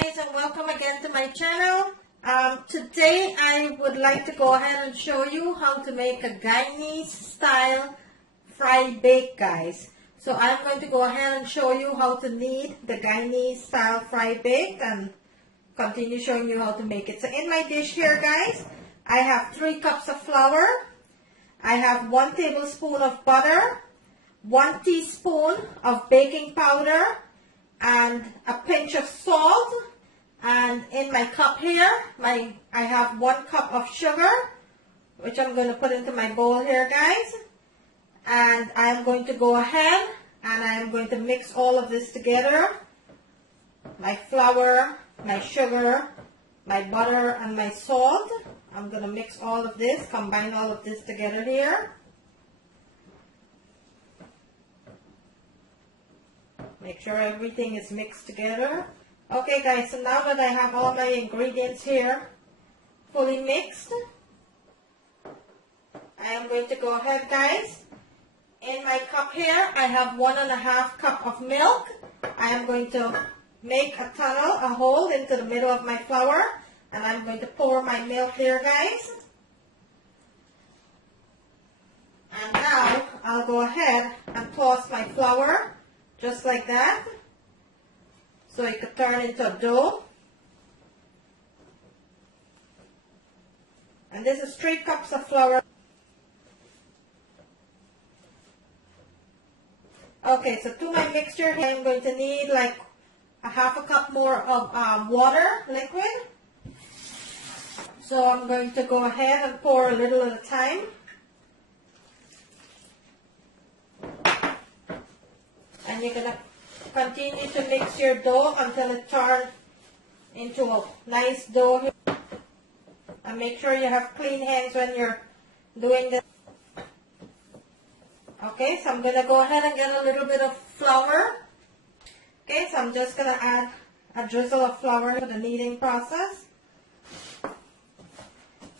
Guys, and welcome again to my channel. Today I would like to go ahead and show you how to make a Guyanese style fried bake, guys. So I'm going to go ahead and show you how to knead the Guyanese style fried bake and continue showing you how to make it. So in my dish here, guys, I have 3 cups of flour. I have 1 tablespoon of butter, 1 teaspoon of baking powder, and a pinch of salt. And in my cup here, I have 1 cup of sugar, which I'm going to put into my bowl here, guys. And I'm going to go ahead and I'm going to mix all of this together. My flour, my sugar, my butter, and my salt. I'm going to mix all of this, combine all of this together here. Make sure everything is mixed together. Okay guys, so now that I have all my ingredients here fully mixed, I am going to go ahead, guys. In my cup here, I have 1.5 cup of milk. I am going to make a tunnel, a hole into the middle of my flour, and I'm going to pour my milk here, guys. And now I'll go ahead and toss my flour just like that, so it could turn into a dough. And this is 3 cups of flour. Okay, so to my mixture here, I'm going to need like a 1/2 cup more of water, liquid. So I'm going to go ahead and pour a little at a time. And you're going to continue to mix your dough until it turns into a nice dough here. And make sure you have clean hands when you're doing this. Okay, so I'm going to go ahead and get a little bit of flour. Okay, so I'm just going to add a drizzle of flour to the kneading process.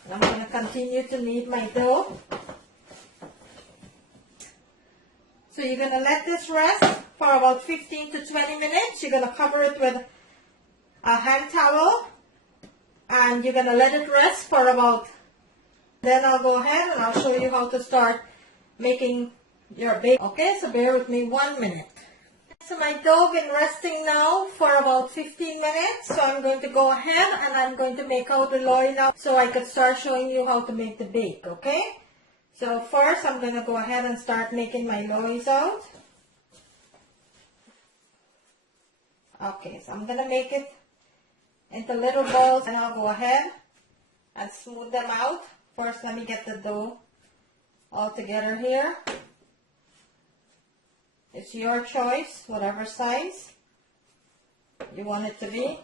And I'm going to continue to knead my dough. So you're going to let this rest for about 15 to 20 minutes. You're going to cover it with a hand towel. And you're going to let it rest for about... Then I'll go ahead and I'll show you how to start making your bake. Okay, so bear with me 1 minute. So my dough been resting now for about 15 minutes. So I'm going to go ahead and I'm going to make out the loin now so I could start showing you how to make the bake, okay? So first I'm going to go ahead and start making my loaves out. Okay, so I'm going to make it into little balls and I'll go ahead and smooth them out. First let me get the dough all together here. It's your choice, whatever size you want it to be.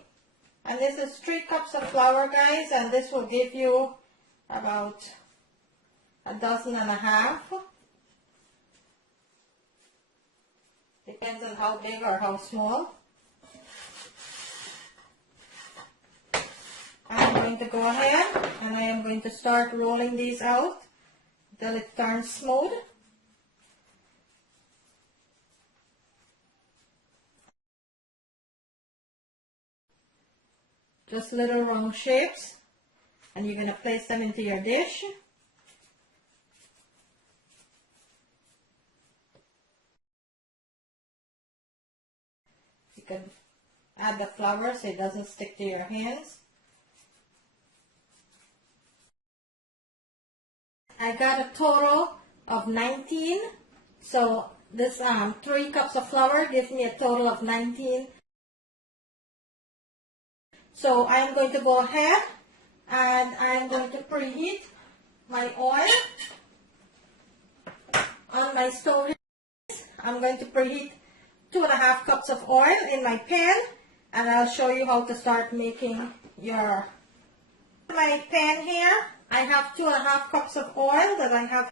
And this is 3 cups of flour, guys, and this will give you about 1.5 dozen. Depends on how big or how small. I'm going to go ahead and I am going to start rolling these out until it turns smooth. Just little round shapes, and you're going to place them into your dish. You can add the flour so it doesn't stick to your hands. I got a total of 19, so this 3 cups of flour gives me a total of 19. So I'm going to go ahead and I'm going to preheat my oil on my stove. I'm going to preheat 2.5 cups of oil in my pan, and I'll show you how to start making your... My pan here, I have 2.5 cups of oil that I have.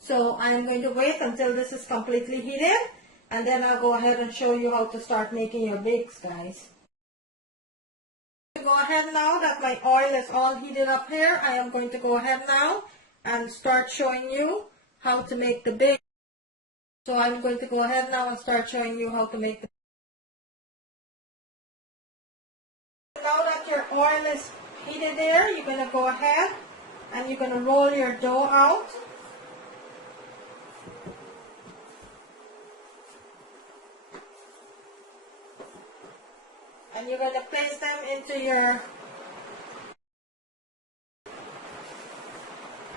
So I'm going to wait until this is completely heated, and then I'll go ahead and show you how to start making your bakes, guys. Go ahead now that my oil is all heated up here. I am going to go ahead now and start showing you how to make the bake. So I'm going to go ahead now and start showing you how to make the your oil is heated there, you're going to go ahead and you're going to roll your dough out. And you're going to place them into your,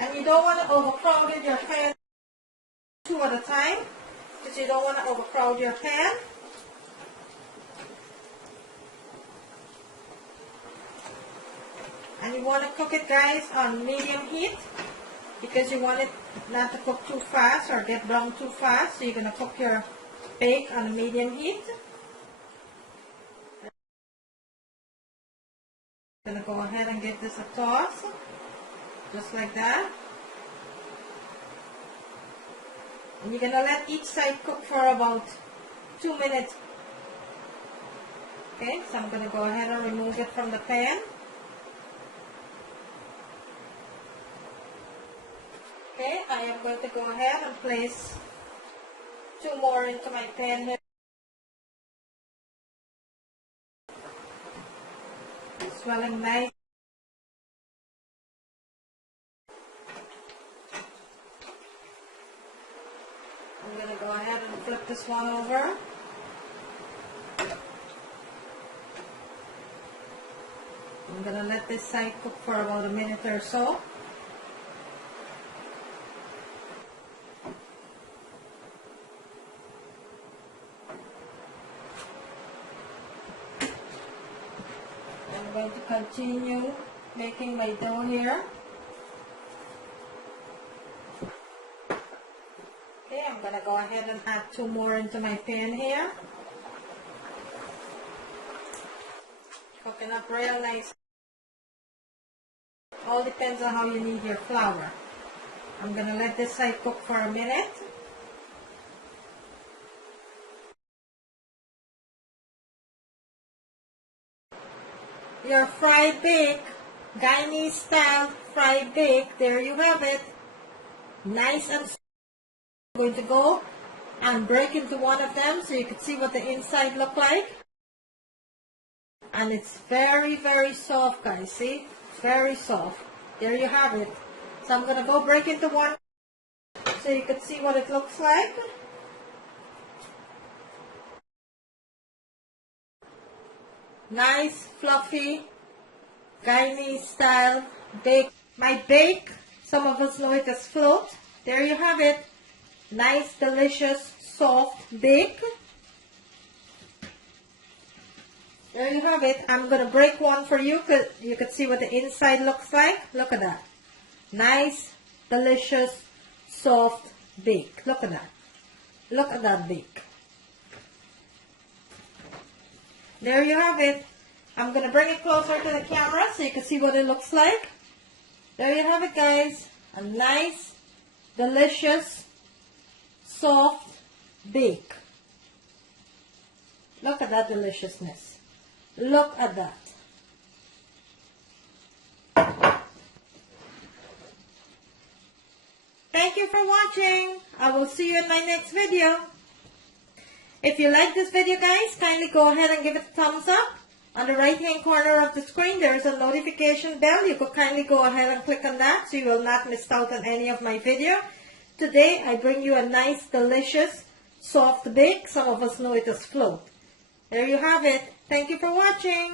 and you don't want to overcrowd your pan two at a time, because you don't want to overcrowd your pan. And you want to cook it, guys, on medium heat, because you want it not to cook too fast or get brown too fast. So you're going to cook your bake on a medium heat. I'm going to go ahead and give this a toss, just like that. And you're going to let each side cook for about 2 minutes. Okay, so I'm going to go ahead and remove it from the pan. Okay, I am going to go ahead and place 2 more into my pan here. Swelling nice. I'm going to go ahead and flip this one over. I'm going to let this side cook for about a minute or so. I'm going to continue making my dough here. Okay, I'm going to go ahead and add 2 more into my pan here. Cooking up real nice. All depends on how you need your flour. I'm going to let this side cook for a minute. Your fried bake, Guyanese-style fried bake, there you have it. Nice and soft. I'm going to go and break into one of them so you can see what the inside look like. And it's very, very soft, guys. See? Very soft. There you have it. So I'm going to go break into one so you can see what it looks like. Nice, fluffy, Guyanese-style bake. My bake, some of us know it as float. There you have it. Nice, delicious, soft bake. There you have it. I'm going to break one for you because you can see what the inside looks like. Look at that. Nice, delicious, soft bake. Look at that. Look at that bake. There you have it. I'm going to bring it closer to the camera so you can see what it looks like. There you have it, guys. A nice, delicious, soft bake. Look at that deliciousness. Look at that. Thank you for watching. I will see you in my next video. If you like this video, guys, kindly go ahead and give it a thumbs up. On the right hand corner of the screen, there is a notification bell. You could kindly go ahead and click on that so you will not miss out on any of my video. Today, I bring you a nice, delicious, soft bake. Some of us know it as float. There you have it. Thank you for watching.